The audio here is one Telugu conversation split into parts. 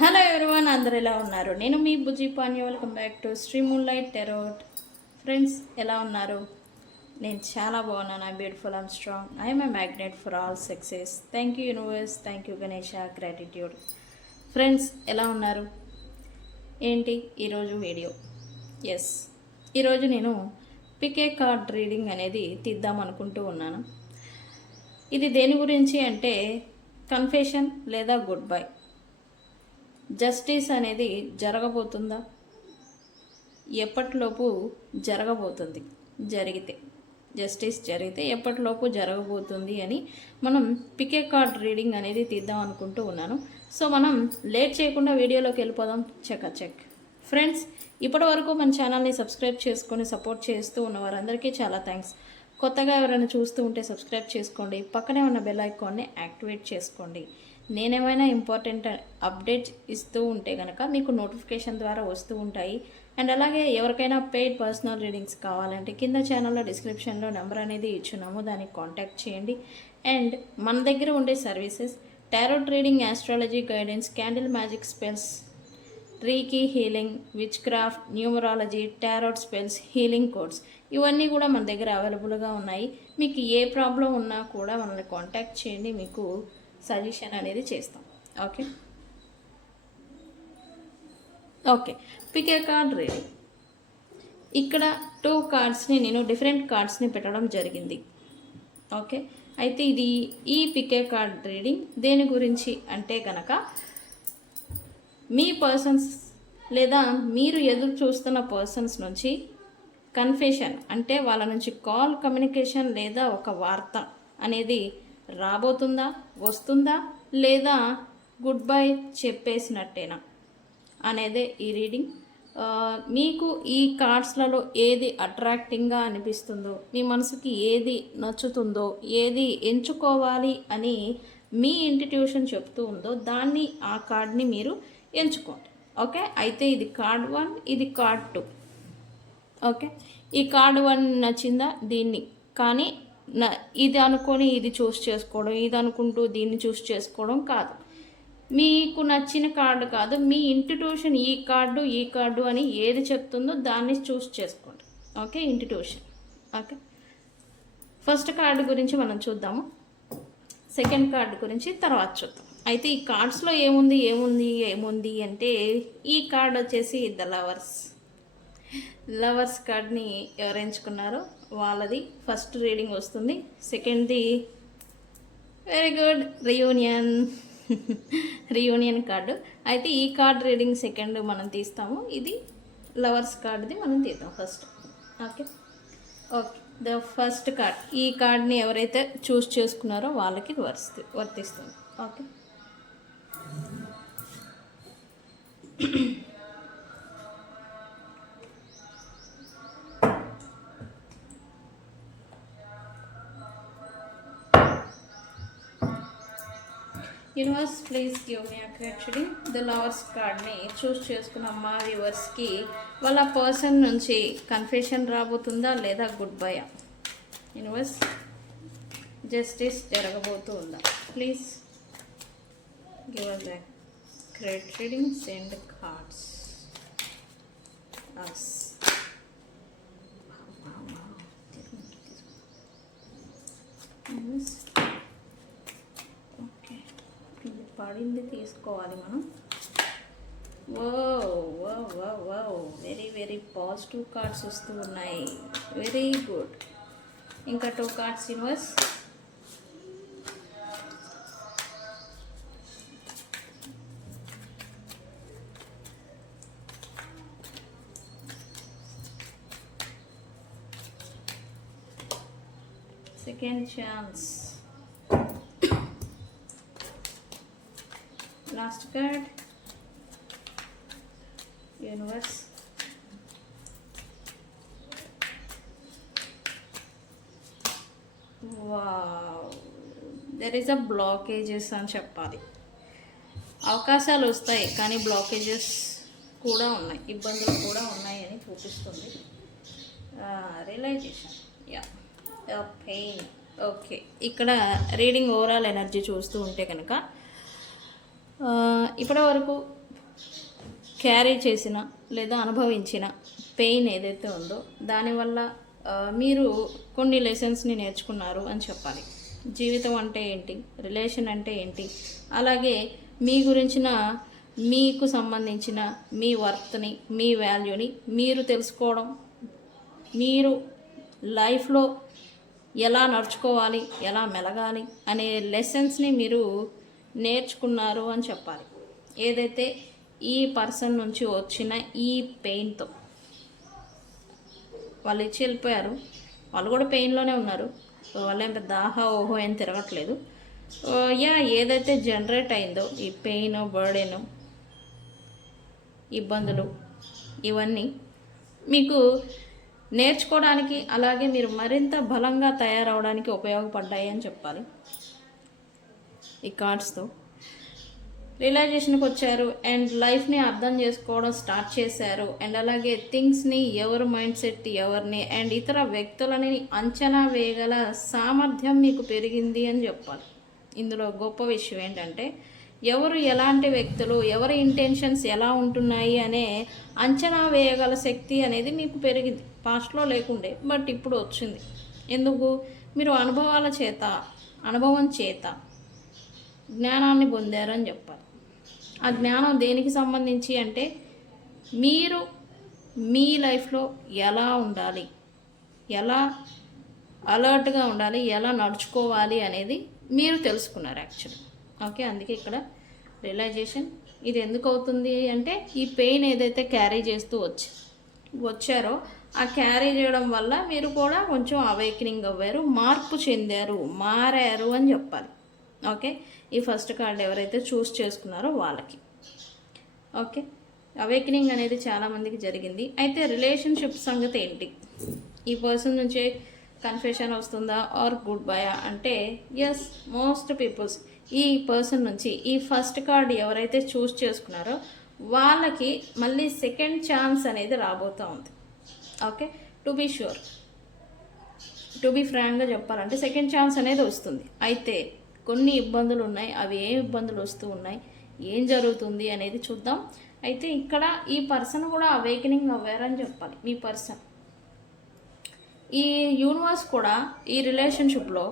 హలో ఎవరివన్, అందరు ఎలా ఉన్నారు? నేను మీ Bujji Pani. Welcome back to Shri moonlight tarot. Friends, ఎలా ఉన్నారు? నేను చాలా బాగున్నాను. I beautiful, I'm strong, I'm a magnet for all success. Thank you universe, thank you Ganesha, gratitude. Friends, ఎలా ఉన్నారు? ఏంటి ఈరోజు వీడియో? ఎస్, ఈరోజు నేను పికే కార్డ్ రీడింగ్ అనేది తీద్దాం అనుకుంటూ ఉన్నాను. ఇది దేని గురించి అంటే కన్ఫెషన్ లేదా గుడ్ బై. జస్టిస్ అనేది జరగబోతుందా? ఎప్పటిలోపు జరగబోతుంది? జస్టిస్ జరిగితే ఎప్పటిలోపు జరగబోతుంది అని మనం పికే కార్డ్ రీడింగ్ అనేది తీద్దాం అనుకుంటూ ఉన్నాను. సో మనం లేట్ చేయకుండా వీడియోలోకి వెళ్ళిపోదాం. చెక్ ఫ్రెండ్స్, ఇప్పటి వరకు మన ఛానల్ని సబ్స్క్రైబ్ చేసుకొని సపోర్ట్ చేస్తూ ఉన్న వారందరికీ చాలా థ్యాంక్స్. కొత్తగా ఎవరైనా చూస్తూ ఉంటే సబ్స్క్రైబ్ చేసుకోండి, పక్కనే ఉన్న బెల్ ఐకాన్ని యాక్టివేట్ చేసుకోండి. నేనేమైనా ఇంపార్టెంట్ అప్డేట్స్ ఇస్తూ ఉంటే కనుక మీకు నోటిఫికేషన్ ద్వారా వస్తూ ఉంటాయి. అండ్ అలాగే ఎవరికైనా పెయిడ్ పర్సనల్ రీడింగ్స్ కావాలంటే కింద ఛానల్లో డిస్క్రిప్షన్లో నెంబర్ అనేది ఇచ్చున్నాము, దానికి కాంటాక్ట్ చేయండి. అండ్ మన దగ్గర ఉండే services tarot reading, astrology guidance, candle magic spells, reiki healing, which craft, numerology, tarot spells, healing codes, ఇవన్నీ కూడా మన దగ్గర అవైలబుల్గా ఉన్నాయి. మీకు ఏ ప్రాబ్లం ఉన్నా కూడా మనల్ని కాంటాక్ట్ చేయండి, మీకు సజెషన్ అనేది చేస్తాం. Okay PK card reading. ఇక్కడ 2 కార్డ్స్ని నేను డిఫరెంట్ కార్డ్స్ని పెట్టడం జరిగింది. ఓకే, అయితే ఈ పికే కార్డ్ రీడింగ్ దేని గురించి అంటే కనుక మీ పర్సన్స్ లేదా మీరు ఎదురు చూస్తున్న పర్సన్స్ నుంచి కన్ఫెషన్ అంటే వాళ్ళ నుంచి కాల్, కమ్యూనికేషన్ లేదా ఒక వార్త అనేది రాబోతుందా, వస్తుందా, లేదా గుడ్ బై చెప్పేసినట్టేనా అనేదే ఈ రీడింగ్. మీకు ఈ కార్డ్స్లలో ఏది అట్రాక్టింగ్గా అనిపిస్తుందో, మీ మనసుకి ఏది నచ్చుతుందో, ఏది ఎంచుకోవాలి అని మీ ఇంట్యూషన్ చెప్తూ ఉందో దాన్ని, ఆ కార్డ్ని మీరు ఎంచుకోండి. ఓకే, అయితే ఇది కార్డ్ 1, ఇది కార్డ్ 2. ఓకే, ఈ కార్డ్ 1 నచ్చిందా దీన్ని, కానీ ఇది అనుకొని ఇది చూస్ చేసుకోవడం, ఇది అనుకుంటూ దీన్ని చూస్ చేసుకోవడం కాదు. మీకు నచ్చిన కార్డు కాదు, మీ ఇంట్యూషన్ ఈ కార్డు అని ఏది చెప్తుందో దాన్ని చూస్ చేసుకోండి. Okay, intuition. Okay, first card గురించి మనం చూద్దాము, సెకండ్ కార్డు గురించి తర్వాత చూద్దాం. అయితే ఈ కార్డ్స్లో ఏముంది అంటే ఈ కార్డ్ వచ్చేసి ద లవర్స్ కార్డ్ని ఎవరు ఎంచుకున్నారో వాళ్ళది ఫస్ట్ రీడింగ్ వస్తుంది. సెకండ్ది వెరీ గుడ్, రియూనియన్ కార్డు. అయితే ఈ కార్డ్ రీడింగ్ సెకండ్ మనం తీస్తాము, ఇది లవర్స్ కార్డ్ది మనం తీద్దాం first. Okay the first card, ఈ కార్డ్ని ఎవరైతే చూస్ చేసుకున్నారో వాళ్ళకి వర్తిస్తుంది. Okay, universe please give me accurate reading. The lovers కార్డ్ని చూస్ చేసుకున్న మా వ్యూవర్స్కి వాళ్ళ పర్సన్ నుంచి కన్ఫెషన్ రాబోతుందా లేదా గుడ్ బై? యూనివర్స్, జస్టిస్ జరగబోతూ ఉందా? Please give us accurate reading. Send cards us. పడింది తీసుకోవాలి మనం. వెరీ పాజిటివ్ కార్డ్స్ వస్తూ ఉన్నాయి. Very good. ఇంకా 2 cards universe. Second chance. Last card, universe. Wow, there is a blockages అని చెప్పాలి. అవకాశాలు వస్తాయి కానీ బ్లాకేజెస్ కూడా ఉన్నాయి, ఇబ్బందులు కూడా ఉన్నాయి అని చూపిస్తుంది. Realisation, pain. ఓకే, ఇక్కడ రీడింగ్ ఓవరాల్ ఎనర్జీ చూస్తూ ఉంటే కనుక ఇప్పటి వరకు క్యారీ చేసిన లేదా అనుభవించిన పెయిన్ ఏదైతే ఉందో దానివల్ల మీరు కొన్ని లెసన్స్ని నేర్చుకున్నారు అని చెప్పాలి. జీవితం అంటే ఏంటి, రిలేషన్ అంటే ఏంటి, అలాగే మీ గురించిన మీకు సంబంధించిన మీ వర్త్ని, మీ వాల్యూని మీరు తెలుసుకోవడం, మీరు లైఫ్లో ఎలా నడుచుకోవాలి, ఎలా మెలగాలి అనే లెసన్స్ని మీరు నేర్చుకున్నారు అని చెప్పాలి. ఏదైతే ఈ పర్సన్ నుంచి వచ్చిన ఈ పెయిన్తో వాళ్ళు ఇచ్చి వెళ్ళిపోయారు, వాళ్ళు కూడా పెయిన్లోనే ఉన్నారు. వాళ్ళేం పెద్ద ఆహా ఓహో ఏం తిరగట్లేదు. ఏదైతే జనరేట్ అయిందో ఈ పెయిన్, బర్డెన్, ఇబ్బందులు ఇవన్నీ మీకు నేర్చుకోవడానికి, అలాగే మీరు మరింత బలంగా తయారవడానికి ఉపయోగపడ్డాయి అని చెప్పాలి. ఈ కార్డ్స్తో రియలైజేషన్కి వచ్చారు అండ్ లైఫ్ని అర్థం చేసుకోవడం స్టార్ట్ చేశారు. అండ్ అలాగే థింగ్స్ని, ఎవరి మైండ్ సెట్ ఎవరిని అండ్ ఇతర వ్యక్తులని అంచనా వేయగల సామర్థ్యం మీకు పెరిగింది అని చెప్పాలి. ఇందులో గొప్ప విషయం ఏంటంటే ఎవరు ఎలాంటి వ్యక్తులు, ఎవరి ఇంటెన్షన్స్ ఎలా ఉంటున్నాయి అనే అంచనా వేయగల శక్తి అనేది మీకు పెరిగింది. పాస్ట్లో లేకుండే, బట్ ఇప్పుడు వచ్చింది. ఎందుకు? మీరు అనుభవం చేత జ్ఞానాన్ని పొందారని చెప్పాలి. ఆ జ్ఞానం దేనికి సంబంధించి అంటే మీరు మీ లైఫ్లో ఎలా ఉండాలి, ఎలా అలర్ట్గా ఉండాలి, ఎలా నడుచుకోవాలి అనేది మీరు తెలుసుకున్నారు యాక్చువల్లీ. ఓకే, అందుకే ఇక్కడ రియలైజేషన్. ఇది ఎందుకు అవుతుంది అంటే ఈ పెయిన్ ఏదైతే క్యారీ చేస్తూ వచ్చారో ఆ క్యారీ చేయడం వల్ల మీరు కూడా కొంచెం అవేకనింగ్ అవ్వారు, మార్పు చెందారు, మారారు అని చెప్పాలి. ఓకే, ఈ ఫస్ట్ కార్డ్ ఎవరైతే చూస్ చేసుకున్నారో వాళ్ళకి. ఓకే, అవేకనింగ్ అనేది చాలామందికి జరిగింది. అయితే రిలేషన్షిప్ సంగతి ఏంటి? ఈ పర్సన్ నుంచే కన్ఫెషన్ వస్తుందా ఆర్ గుడ్ బై అంటే ఎస్, మోస్ట్ పీపుల్స్ ఈ పర్సన్ నుంచి ఈ ఫస్ట్ కార్డ్ ఎవరైతే చూస్ చేసుకున్నారో వాళ్ళకి మళ్ళీ సెకండ్ ఛాన్స్ అనేది రాబోతూ ఉంది. Okay, to be sure, to be ఫ్రాంక్గా చెప్పాలంటే సెకండ్ ఛాన్స్ అనేది వస్తుంది. అయితే కొన్ని ఇబ్బందులు ఉన్నాయి. అవి ఏం ఇబ్బందులు వస్తూ ఉన్నాయి, ఏం జరుగుతుంది అనేది చూద్దాం. అయితే ఇక్కడ ఈ పర్సన్ కూడా అవేకనింగ్ అవ్వారని చెప్పాలి. మీ పర్సన్, ఈ యూనివర్స్ కూడా ఈ రిలేషన్షిప్లో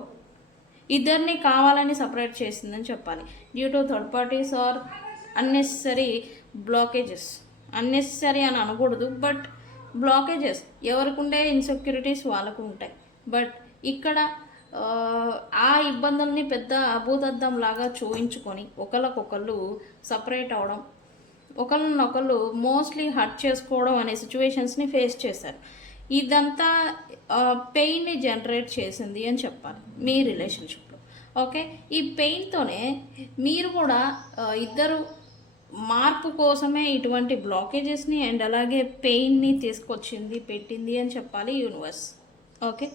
ఇద్దరిని కావాలని సపరేట్ చేసిందని చెప్పాలి. Due to third parties or unnecessary blockages. Unnecessary అని అనకూడదు, బట్ బ్లాకేజెస్. ఎవరికి ఉండే ఇన్సెక్యూరిటీస్ వాళ్ళకు ఉంటాయి. బట్ ఇక్కడ ఆ ఇబ్బందుల్ని పెద్ద అభూతద్దంలాగా చూయించుకొని ఒకళ్ళకొకళ్ళు సపరేట్ అవడం, ఒకళ్ళనొకళ్ళు మోస్ట్లీ హర్ట్ చేసుకోవడం అనే సిచ్యువేషన్స్ని ఫేస్ చేశారు. ఇదంతా పెయిన్ని జనరేట్ చేసింది అని చెప్పాలి మీ రిలేషన్షిప్లో. ఓకే, ఈ పెయిన్తోనే మీరు కూడా ఇద్దరు మార్పు కోసమే ఇటువంటి బ్లాకేజెస్ని అండ్ అలాగే పెయిన్ని తీసుకొచ్చింది, పెట్టింది అని చెప్పాలి యూనివర్స్. ఓకే,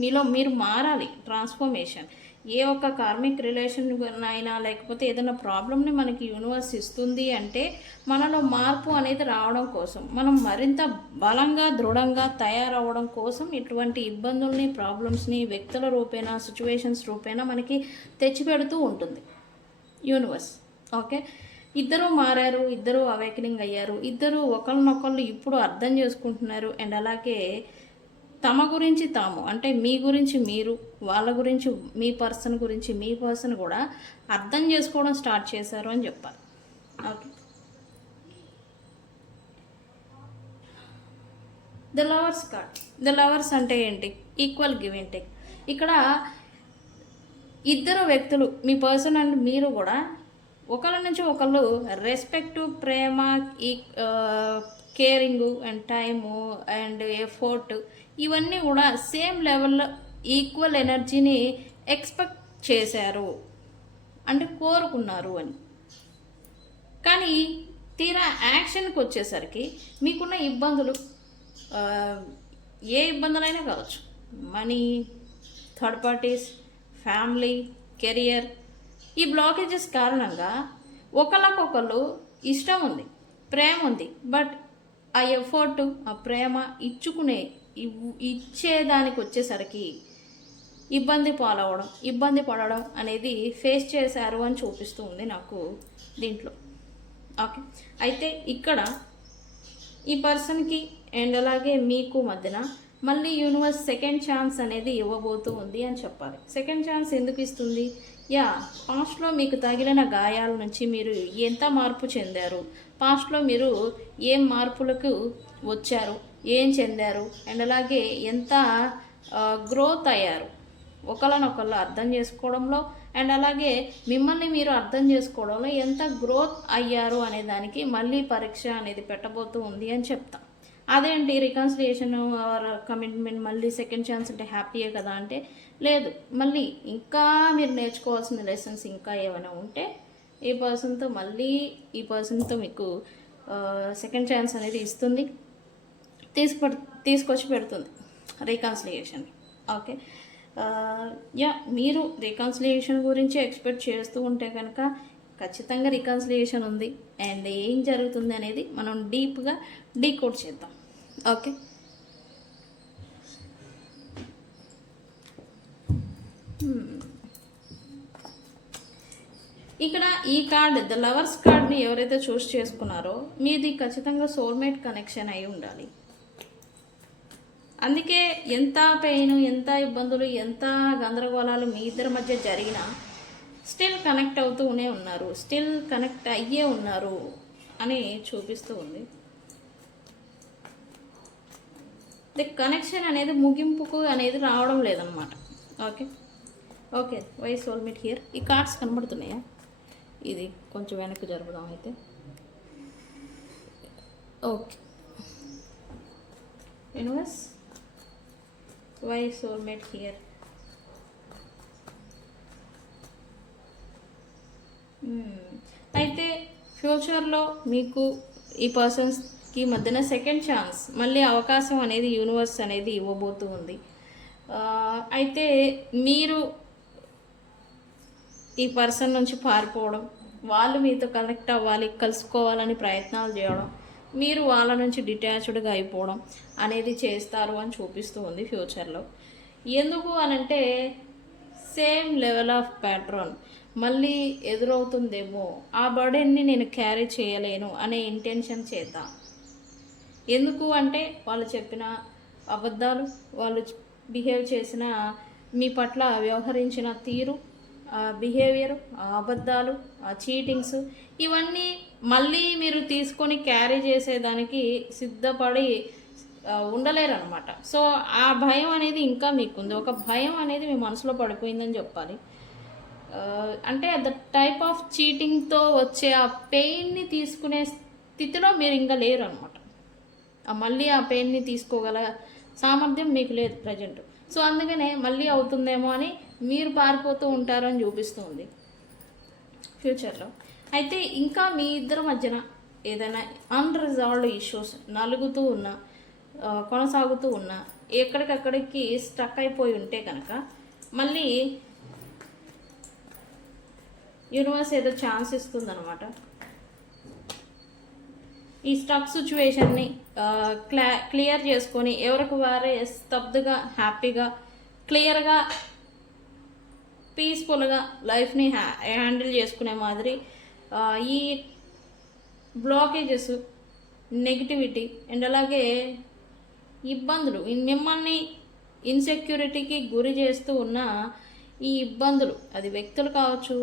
మీలో మీరు మారాలి, ట్రాన్స్ఫర్మేషన్. ఏ ఒక్క కార్మిక్ రిలేషన్ అయినా లేకపోతే ఏదైనా ప్రాబ్లమ్ని మనకి యూనివర్స్ ఇస్తుంది అంటే మనలో మార్పు అనేది రావడం కోసం, మనం మరింత బలంగా, దృఢంగా తయారవడం కోసం ఇటువంటి ఇబ్బందుల్ని, ప్రాబ్లమ్స్ని వ్యక్తుల రూపేణా, సిచ్యువేషన్స్ రూపేణా మనకి తెచ్చిపెడుతూ ఉంటుంది యూనివర్స్. ఓకే, ఇద్దరు మారారు, ఇద్దరు అవేకనింగ్ అయ్యారు, ఇద్దరు ఒకరినొకళ్ళు ఇప్పుడు అర్థం చేసుకుంటున్నారు. అండ్ అలాగే తమ గురించి తాము, అంటే మీ గురించి మీరు, వాళ్ళ గురించి మీ పర్సన్ గురించి మీ పర్సన్ కూడా అర్థం చేసుకోవడం స్టార్ట్ చేశారు అని చెప్పాలి. Okay, the lovers card. The lovers అంటే ఏంటి? Equal give and take. ఇక్కడ ఇద్దరు వ్యక్తులు, మీ పర్సన్ అండ్ మీరు కూడా ఒకళ్ళ నుంచి ఒకళ్ళు respect, Prema, caring and time and ఎఫోర్ట్ ఇవన్నీ కూడా సేమ్ లెవెల్లో ఈక్వల్ ఎనర్జీని ఎక్స్పెక్ట్ చేశారు, అంటే కోరుకున్నారు అని. కానీ తీరా యాక్షన్కి వచ్చేసరికి మీకున్న ఇబ్బందులు, ఏ ఇబ్బందులైనా కావచ్చు, money, third parties, family, career, ఈ బ్లాకేజెస్ కారణంగా ఒకళ్ళకొకళ్ళు ఇష్టం ఉంది, ప్రేమ ఉంది, బట్ ఆ ఎఫర్ట్, ఆ ప్రేమ ఇచ్చేదానికి వచ్చేసరికి ఇబ్బంది పాలవడం, ఇబ్బంది పడడం అనేది ఫేస్ చేశారు అని చూపిస్తూ ఉంది నాకు దీంట్లో. ఓకే. అయితే ఇక్కడ ఈ పర్సన్కి అండ్ అలాగే మీకు మధ్యన మళ్ళీ యూనివర్స్ సెకండ్ ఛాన్స్ అనేది ఇవ్వబోతూ ఉంది అని చెప్పాలి. సెకండ్ ఛాన్స్ ఎందుకు ఇస్తుంది? యా, పాస్ట్లో మీకు తగిలిన గాయాల నుంచి మీరు ఎంత మార్పు చెందారు, పాస్ట్లో మీరు ఏం మార్పులకు వచ్చారు, ఏం చెందారు, అండ్ అలాగే ఎంత గ్రోత్ అయ్యారు ఒకళ్ళనొకళ్ళు అర్థం చేసుకోవడంలో, అండ్ అలాగే మిమ్మల్ని మీరు అర్థం చేసుకోవడంలో ఎంత గ్రోత్ అయ్యారు అనే దానికి మళ్ళీ పరీక్ష అనేది పెట్టబోతూ ఉంది అని చెప్తా. అదేంటి రికన్సిలియేషన్ ఆర్ కమిట్మెంట్ మళ్ళీ సెకండ్ ఛాన్స్ అంటే హ్యాపీయే కదా అంటే లేదు, మళ్ళీ ఇంకా మీరు నేర్చుకోవాల్సిన లెసన్స్ ఇంకా ఏమైనా ఉంటే ఈ పర్సన్తో మీకు సెకండ్ ఛాన్స్ అనేది ఇస్తుంది, తీసుకొచ్చి పెడుతుంది రికన్సిలియేషన్. ఓకే. యా, మీరు రికన్సిలియేషన్ గురించి ఎక్స్పెక్ట్ చేస్తూ ఉంటే కనుక ఖచ్చితంగా రికన్సిలియేషన్ ఉంది. అండ్ ఏం జరుగుతుంది అనేది మనం డీప్గా డీకోడ్ చేద్దాం. ఓకే. ఇక్కడ ఈ కార్డ్ ద లవర్స్ కార్డ్ని ఎవరైతే చూస్ చేసుకున్నారో మీది ఖచ్చితంగా సోల్మేట్ కనెక్షన్ అయి ఉండాలి. అందుకే ఎంత పెయిన్, ఎంత ఇబ్బందులు, ఎంత గందరగోళాలు మీ ఇద్దరి మధ్య జరిగినా స్టిల్ కనెక్ట్ అవుతూనే ఉన్నారు, స్టిల్ కనెక్ట్ అయ్యే ఉన్నారు అని చూపిస్తూ ఉంది. ది కనెక్షన్ అనేది ముగింపుకు అనేది రావడం లేదనమాట. Okay. Okay, why soulmate here. ఈ కార్డ్స్ కనబడుతున్నాయా? ఇది కొంచెం వెనక్కి జరుపుదాం అయితే. Okay. Universe, why soulmate here. అయితే ఫ్యూచర్లో మీకు ఈ పర్సన్స్కి మధ్యన సెకండ్ ఛాన్స్ మళ్ళీ అవకాశం అనేది యూనివర్స్ అనేది ఇవ్వబోతూ ఉంది. అయితే మీరు ఈ పర్సన్ నుంచి పారిపోవడం, వాళ్ళు మీతో కనెక్ట్ అవ్వాలి, కలుసుకోవాలని ప్రయత్నాలు చేయడం, మీరు వాళ్ళ నుంచి డిటాచ్డ్గా అయిపోవడం అనేది చేస్తారు అని చూపిస్తూ ఉంది ఫ్యూచర్లో. ఎందుకు అనంటే సేమ్ లెవెల్ ఆఫ్ ప్యాట్రన్ మళ్ళీ ఎదురవుతుందేమో, ఆ బర్డెన్ని నేను క్యారీ చేయలేను అనే ఇంటెన్షన్ చేత. ఎందుకు అంటే వాళ్ళు చెప్పిన అబద్ధాలు, వాళ్ళు బిహేవ్ చేసిన మీ పట్ల వ్యవహరించిన తీరు, బిహేవియర్, అబద్ధాలు, చీటింగ్స్, ఇవన్నీ మళ్ళీ మీరు తీసుకొని క్యారీ చేసేదానికి సిద్ధపడి ఉండలేరు అనమాట. సో ఆ భయం అనేది ఇంకా మీకుంది, ఒక భయం అనేది మీ మనసులో పడిపోయిందని చెప్పాలి. అంటే ద టైప్ ఆఫ్ చీటింగ్తో వచ్చే ఆ పెయిన్ని తీసుకునే స్థితిలో మీరు ఇంకా లేరు అనమాట. మళ్ళీ ఆ పెయిన్ని తీసుకోగల సామర్థ్యం మీకు లేదు ప్రజెంట్. సో అందుకనే మళ్ళీ అవుతుందేమో అని మీరు పారిపోతూ ఉంటారని చూపిస్తుంది ఫ్యూచర్లో. అయితే ఇంకా మీ ఇద్దరి మధ్యన ఏదైనా అన్రిజాల్వ్డ్ ఇష్యూస్ నలుగుతూ ఉన్నా, కొనసాగుతూ ఉన్నా, ఎక్కడికక్కడికి స్టక్ అయిపోయి ఉంటే కనుక మళ్ళీ యూనివర్స్ ఏదో ఛాన్స్ ఇస్తుందన్నమాట. ఈ స్టక్ సిచ్యువేషన్ని క్లియర్ చేసుకొని ఎవరికి వారే స్తబ్దుగా, హ్యాపీగా, క్లియర్గా, పీస్ఫుల్గా లైఫ్ని హ్యాండిల్ చేసుకునే మాదిరి ఈ బ్లాకేజెస్, నెగిటివిటీ అండ్ అలాగే ఇబ్బందులు, మిమ్మల్ని ఇన్సెక్యూరిటీకి గురి చేస్తూ ఉన్న ఈ ఇబ్బందులు, అది వ్యక్తులు కావచ్చు,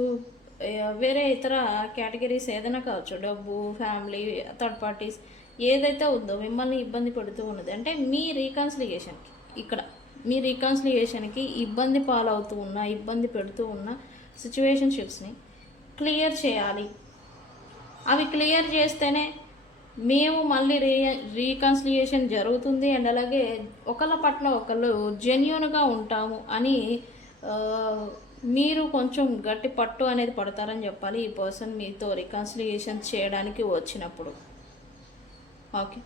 వేరే ఇతర కేటగిరీస్ ఏదైనా కావచ్చు, డబ్బు, ఫ్యామిలీ, థర్డ్ పార్టీస్, ఏదైతే ఉందో మిమ్మల్ని ఇబ్బంది పెడుతూ ఉన్నది అంటే మీ రీకన్సిలియేషన్కి, ఇక్కడ మీ రీకన్సిలియేషన్కి ఇబ్బంది పాలవుతూ ఉన్న, ఇబ్బంది పెడుతూ ఉన్న సిచ్యువేషన్షిప్స్ని క్లియర్ చేయాలి. అవి క్లియర్ చేస్తేనే మేము మళ్ళీ రీకన్సిలియేషన్ జరుగుతుంది అండ్ అలాగే ఒకళ్ళ పట్ల ఒకళ్ళు జెన్యూన్గా ఉంటాము అని మీరు కొంచెం గట్టి పట్టు అనేది పడతారని చెప్పాలి ఈ పర్సన్ మీతో రికన్సిలియేషన్ చేయడానికి వచ్చినప్పుడు. ఓకే.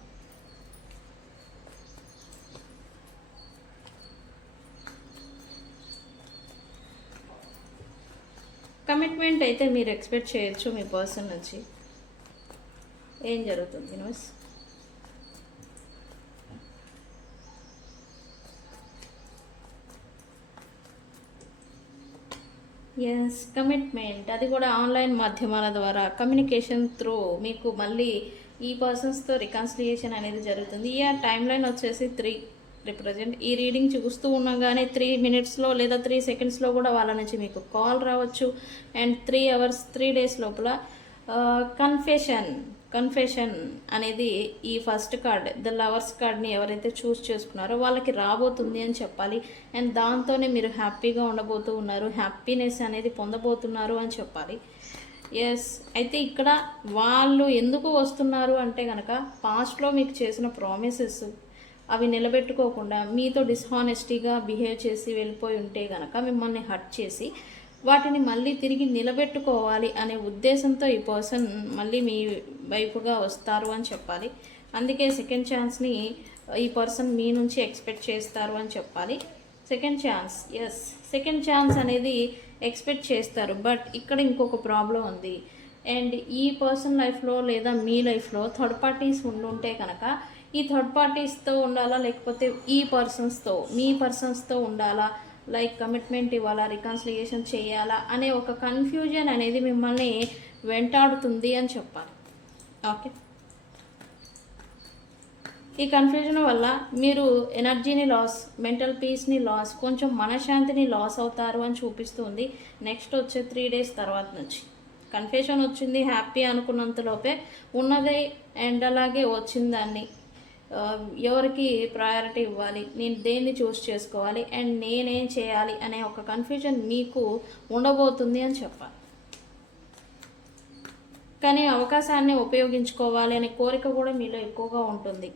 కమిట్మెంట్ అయితే మీరు ఎక్స్పెక్ట్ చేయొచ్చు మీ పర్సన్ నుంచి. ఏం జరుగుతుంది యూనివర్స్? ఎస్, కమిట్మెంట్, అది కూడా ఆన్లైన్ మాధ్యమాల ద్వారా కమ్యూనికేషన్ త్రూ మీకు మళ్ళీ ఈ పర్సన్స్తో రికన్సిలియేషన్ అనేది జరుగుతుంది. ఈ టైం లైన్ వచ్చేసి 3 రిప్రజెంట్. ఈ రీడింగ్ చూస్తూ ఉండగానే 3 మినిట్స్లో లేదా 3 సెకండ్స్లో కూడా వాళ్ళ నుంచి మీకు కాల్ రావచ్చు. అండ్ 3 అవర్స్ 3 డేస్ లోపల కన్ఫెషన్ అనేది ఈ ఫస్ట్ కార్డ్, ద లవర్స్ కార్డ్ని ఎవరైతే చూస్ చేసుకున్నారో వాళ్ళకి రాబోతుంది అని చెప్పాలి. అండ్ దాంతోనే మీరు హ్యాపీగా ఉండబోతూ ఉన్నారు, హ్యాపీనెస్ అనేది పొందబోతున్నారు అని చెప్పాలి. ఎస్, అయితే ఇక్కడ వాళ్ళు ఎందుకు వస్తున్నారు అంటే కనుక పాస్ట్లో మీకు చేసిన ప్రామిసెస్ అవి నిలబెట్టుకోకుండా మీతో డిస్హానెస్టీగా బిహేవ్ చేసి వెళ్ళిపోయి ఉంటే కనుక మిమ్మల్ని హర్ట్ చేసి వాటిని మళ్ళీ తిరిగి నిలబెట్టుకోవాలి అనే ఉద్దేశంతో ఈ పర్సన్ మళ్ళీ మీ వైపుగా వస్తారు అని చెప్పాలి. అందుకే సెకండ్ ఛాన్స్ని ఈ పర్సన్ మీ నుంచి ఎక్స్పెక్ట్ చేస్తారు అని చెప్పాలి. Second chance, yes, second chance అనేది ఎక్స్పెక్ట్ చేస్తారు. బట్ ఇక్కడ ఇంకొక ప్రాబ్లం ఉంది. అండ్ ఈ పర్సన్ లైఫ్లో లేదా మీ లైఫ్లో థర్డ్ పార్టీస్ ఉండుంటే కనుక ఈ థర్డ్ పార్టీస్తో ఉండాలా లేకపోతే ఈ మీ పర్సన్స్తో ఉండాలా, లైక్ కమిట్మెంట్ ఇవ్వాలా, రికన్సిలియేషన్ చేయాలా అనే ఒక కన్ఫ్యూజన్ అనేది మిమ్మల్ని వెంటాడుతుంది అని చెప్పాలి. ఓకే, ఈ కన్ఫ్యూజన్ వల్ల మీరు ఎనర్జీని లాస్, మెంటల్ పీస్ని లాస్, కొంచెం మనశ్శాంతిని లాస్ అవుతారు అని చూపిస్తుంది. నెక్స్ట్ వచ్చే 3 డేస్ తర్వాత నుంచి కన్ఫ్యూజన్ వచ్చింది, హ్యాపీ అనుకున్నంతలోపే ఉన్నదే. అండ్ అలాగే వచ్చిందాన్ని ఎవరికి ప్రయారిటీ ఇవ్వాలి, నేను దేన్ని చూస్ చేసుకోవాలి, అండ్ నేనేం చేయాలి అనే ఒక కన్ఫ్యూజన్ మీకు ఉండబోతుంది అని చెప్పాలి. కానీ అవకాశాన్ని ఉపయోగించుకోవాలి అనే కోరిక కూడా మీలో ఎక్కువగా ఉంటుంది.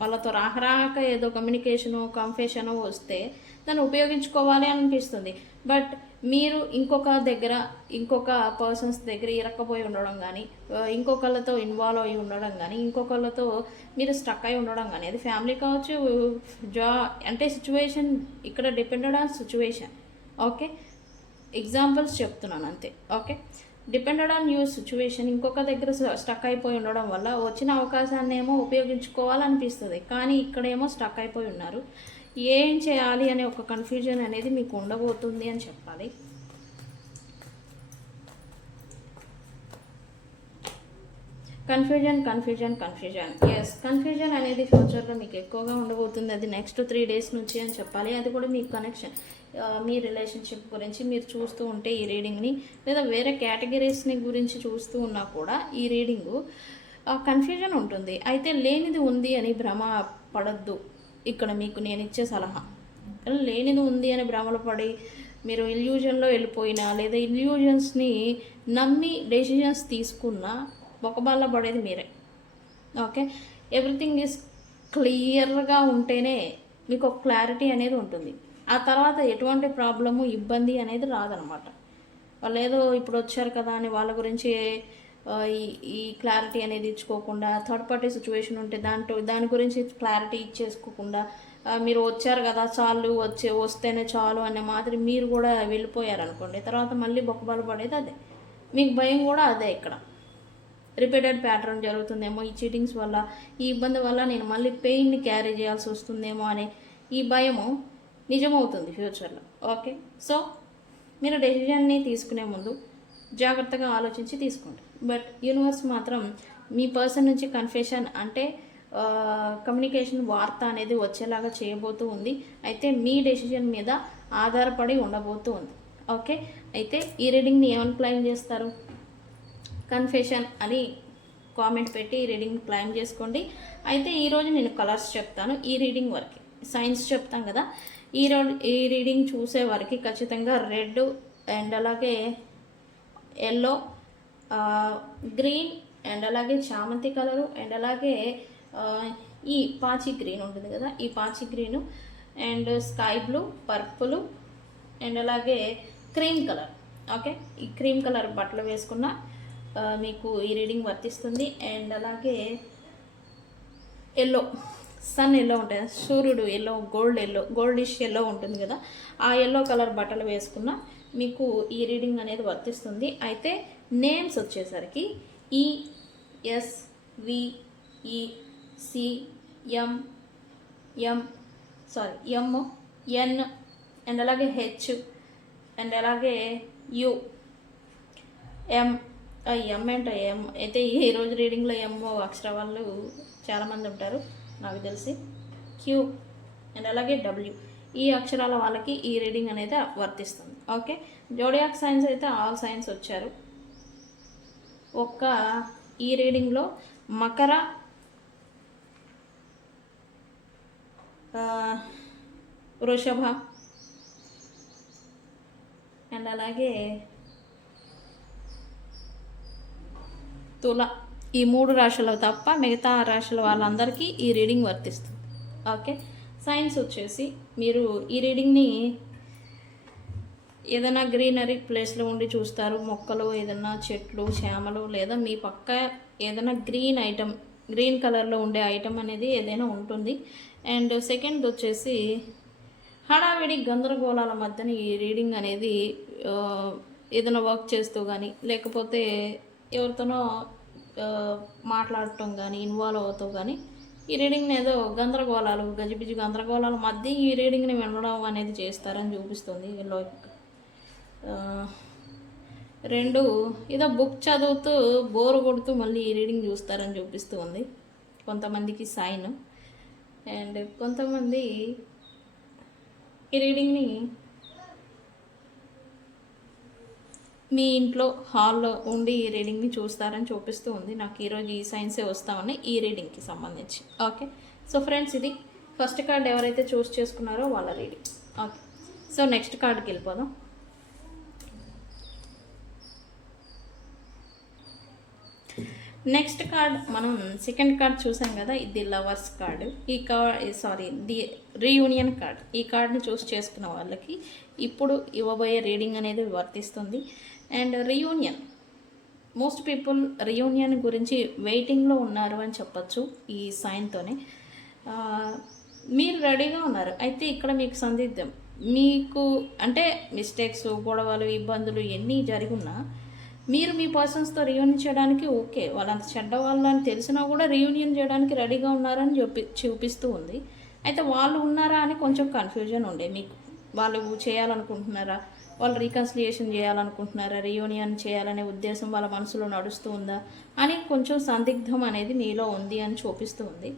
వాళ్ళతో రాక ఏదో కమ్యూనికేషను కన్ఫెషను వస్తే దాన్ని ఉపయోగించుకోవాలి అనిపిస్తుంది. బట్ మీరు ఇంకొక పర్సన్స్ దగ్గర ఇరక్కపోయి ఉండడం కానీ, ఇంకొకళ్ళతో ఇన్వాల్వ్ అయి ఉండడం కానీ, ఇంకొకళ్ళతో మీరు స్టక్ అయి ఉండడం కానీ, అది ఫ్యామిలీ కావచ్చు, అంటే సిచ్యువేషన్ ఇక్కడ depended on situation. Okay, examples చెప్తున్నాను అంతే. Okay, depended on your situation. ఇంకొక దగ్గర స్టక్ అయిపోయి ఉండడం వల్ల వచ్చిన అవకాశాన్ని ఏమో ఉపయోగించుకోవాలనిపిస్తుంది, కానీ ఇక్కడేమో స్టక్ అయిపోయి ఉన్నారు. ఏం చేయాలి అనే ఒక కన్ఫ్యూజన్ అనేది మీకు ఉండబోతుంది అని చెప్పాలి. కన్ఫ్యూజన్. ఎస్, కన్ఫ్యూజన్ అనేది ఫ్యూచర్లో మీకు ఎక్కువగా ఉండబోతుంది. అది నెక్స్ట్ 3 డేస్ నుంచి అని చెప్పాలి. అది కూడా మీ కనెక్షన్, మీ రిలేషన్షిప్ గురించి మీరు చూస్తూ ఉంటే ఈ రీడింగ్ని, లేదా వేరే కేటగిరీస్ని గురించి చూస్తూ ఉన్నా కూడా ఈ రీడింగు కన్ఫ్యూజన్ ఉంటుంది. అయితే లేనిది ఉంది అని భ్రమ పడద్దు. ఇక్కడ మీకు నేను ఇచ్చే సలహా, లేనిది ఉంది అని భ్రమలు పడి మీరు ఇల్యూజన్లో వెళ్ళిపోయినా లేదా ఇల్యూజన్స్ని నమ్మి డెసిషన్స్ తీసుకున్నా బొక్కబాల్ల పడేది మీరే. ఓకే, ఎవ్రీథింగ్ ఈజ్ క్లియర్గా ఉంటేనే మీకు ఒక క్లారిటీ అనేది ఉంటుంది. ఆ తర్వాత ఎటువంటి ప్రాబ్లము ఇబ్బంది అనేది రాదనమాట. వాళ్ళు ఏదో ఇప్పుడు వచ్చారు కదా అని వాళ్ళ గురించి ఈ క్లారిటీ అనేది ఇచ్చుకోకుండా, థర్డ్ పార్టీ సిచ్యువేషన్ ఉంటే దాని గురించి క్లారిటీ ఇచ్చేసుకోకుండా, మీరు వచ్చారు కదా చాలు, వస్తేనే చాలు అనే మాదిరి మీరు కూడా వెళ్ళిపోయారనుకోండి, తర్వాత మళ్ళీ బొక్కబాలు పడేది అదే. మీకు భయం కూడా అదే. ఇక్కడ రిపీటెడ్ ప్యాటర్న్ జరుగుతుందేమో ఈ చీటింగ్స్ వల్ల, ఈ ఇబ్బంది వల్ల నేను మళ్ళీ పెయిన్ని క్యారీ చేయాల్సి వస్తుందేమో అనే ఈ భయము నిజమవుతుంది ఫ్యూచర్లో. ఓకే, సో మీరు డెసిజన్ని తీసుకునే ముందు జాగ్రత్తగా ఆలోచించి తీసుకోండి. బట్ యూనివర్స్ మాత్రం మీ పర్సన్ నుంచి కన్ఫెషన్ అంటే కమ్యూనికేషన్ వార్త అనేది వచ్చేలాగా చేయబోతూ ఉంది. అయితే మీ డెసిజన్ మీద ఆధారపడి ఉండబోతూ ఉంది. ఓకే, అయితే ఈ రీడింగ్ని ఏమని క్లైమ్ చేస్తారు? కన్ఫెషన్ అని కామెంట్ పెట్టి ఈ రీడింగ్ క్లైమ్ చేసుకోండి. అయితే ఈరోజు నేను కలర్స్ చెప్తాను. ఈ రీడింగ్ వరకు సైన్స్ చెప్తాం కదా, ఈ రీడింగ్ చూసే వారికి ఖచ్చితంగా రెడ్ అండ్ అలాగే ఎల్లో, గ్రీన్ అండ్ అలాగే చామంతి కలరు అండ్ అలాగే ఈ పాచి గ్రీన్ ఉంటుంది కదా, ఈ పాచి green and sky blue, purple and అలాగే క్రీమ్ కలర్. ఓకే, ఈ క్రీమ్ కలర్ బట్టలు వేసుకున్న మీకు ఈ రీడింగ్ వర్తిస్తుంది. అండ్ అలాగే ఎల్లో, సన్ ఎల్లో ఉంటుంది, సూర్యుడు ఎల్లో, గోల్డిష్ ఎల్లో ఉంటుంది కదా, ఆ ఎల్లో కలర్ బట్టలు వేసుకున్న మీకు ఈ రీడింగ్ అనేది వర్తిస్తుంది. అయితే నేమ్స్ వచ్చేసరికి ESVECM M N అండ్ అలాగే H అండ్ అలాగే యు, ఎం. ఎం అంటే ఎం అయితే ఈ రోజు రీడింగ్లో ఎం అక్షర వాళ్ళు చాలామంది ఉంటారు నాకు తెలిసి. క్యూ అండ్ అలాగే డబ్ల్యూ, ఈ అక్షరాల వాళ్ళకి ఈ రీడింగ్ అనేది వర్తిస్తుంది. ఓకే, జోడియాక్ సైన్స్ అయితే ఆల్ సైన్స్ వచ్చారు. ఒక్క ఈ రీడింగ్లో మకర, వృషభ అండ్ అలాగే తుల, ఈ 3 రాశులు తప్ప మిగతా రాశుల వాళ్ళందరికీ ఈ రీడింగ్ వర్తిస్తుంది. ఓకే, సైన్స్ వచ్చేసి మీరు ఈ రీడింగ్ని ఏదైనా గ్రీనరీ ప్లేస్లో ఉండి చూస్తారు, మొక్కలు, ఏదైనా చెట్లు, చేమలు, లేదా మీ పక్క ఏదైనా గ్రీన్ ఐటమ్, గ్రీన్ కలర్లో ఉండే ఐటమ్ అనేది ఏదైనా ఉంటుంది. అండ్ సెకండ్ వచ్చేసి హడావిడి గందరగోళాల మధ్యన ఈ రీడింగ్ అనేది ఏదైనా వర్క్ చేస్తూ కానీ లేకపోతే ఎవరితోనో మాట్లాడటం కానీ ఇన్వాల్వ్ అవుతూ కానీ ఈ రీడింగ్ని ఏదో గందరగోళాలు, గజిబిజి గందరగోళాల మధ్య ఈ రీడింగ్ని వినడం అనేది చేస్తారని చూపిస్తుంది. వీళ్ళు 2 ఏదో బుక్ చదువుతూ బోరు కొడుతూ మళ్ళీ ఈ రీడింగ్ చూస్తారని చూపిస్తూ ఉంది కొంతమందికి సైన్. అండ్ కొంతమంది ఈ రీడింగ్ని మీ ఇంట్లో హాల్లో ఉండి ఈ రీడింగ్ని చూస్తారని చూపిస్తూ ఉంది. నాకు ఈరోజు ఈ సైన్సే వస్తామని ఈ రీడింగ్కి సంబంధించి. ఓకే, సో ఫ్రెండ్స్ ఇది ఫస్ట్ కార్డ్ ఎవరైతే చూస్ చేసుకున్నారో వాళ్ళ రీడింగ్. ఓకే, సో నెక్స్ట్ కార్డ్కి వెళ్ళిపోదాం. నెక్స్ట్ కార్డ్ మనం సెకండ్ కార్డ్ చూసాం కదా, ఇది లవర్స్ కార్డ్. ఈ కార్డ్ ది రీయూనియన్ కార్డ్. ఈ కార్డ్ని చూస్ చేసుకున్న వాళ్ళకి ఇప్పుడు ఇవ్వబోయే రీడింగ్ అనేది వర్తిస్తుంది. And reunion, most people reunion గురించి వెయిటింగ్లో ఉన్నారు అని చెప్పచ్చు ఈ సైన్తోనే. మీరు రెడీగా ఉన్నారు. అయితే ఇక్కడ మీకు సందిగ్ధం, మీకు అంటే మిస్టేక్స్, గొడవలు, ఇబ్బందులు ఎన్ని జరిగినా మీరు మీ పర్సన్స్తో రీయూనియన్ చేయడానికి ఓకే, వాళ్ళంత చెడ్డ వాళ్ళు అని తెలిసినా కూడా రీయూనియన్ చేయడానికి రెడీగా ఉన్నారని చూపిస్తూ ఉంది. అయితే వాళ్ళు ఉన్నారా అని కొంచెం కన్ఫ్యూజన్ ఉండే మీకు. వాళ్ళు చేయాలనుకుంటున్నారా, వాళ్ళు రీకన్సిలియేషన్ చేయాలనుకుంటున్నారా, రీయూనియన్ చేయాలనే ఉద్దేశం వాళ్ళ మనసులో నడుస్తూ ఉందా అని కొంచెం సందిగ్ధం అనేది మీలో ఉంది అని చూపిస్తూ ఉంది.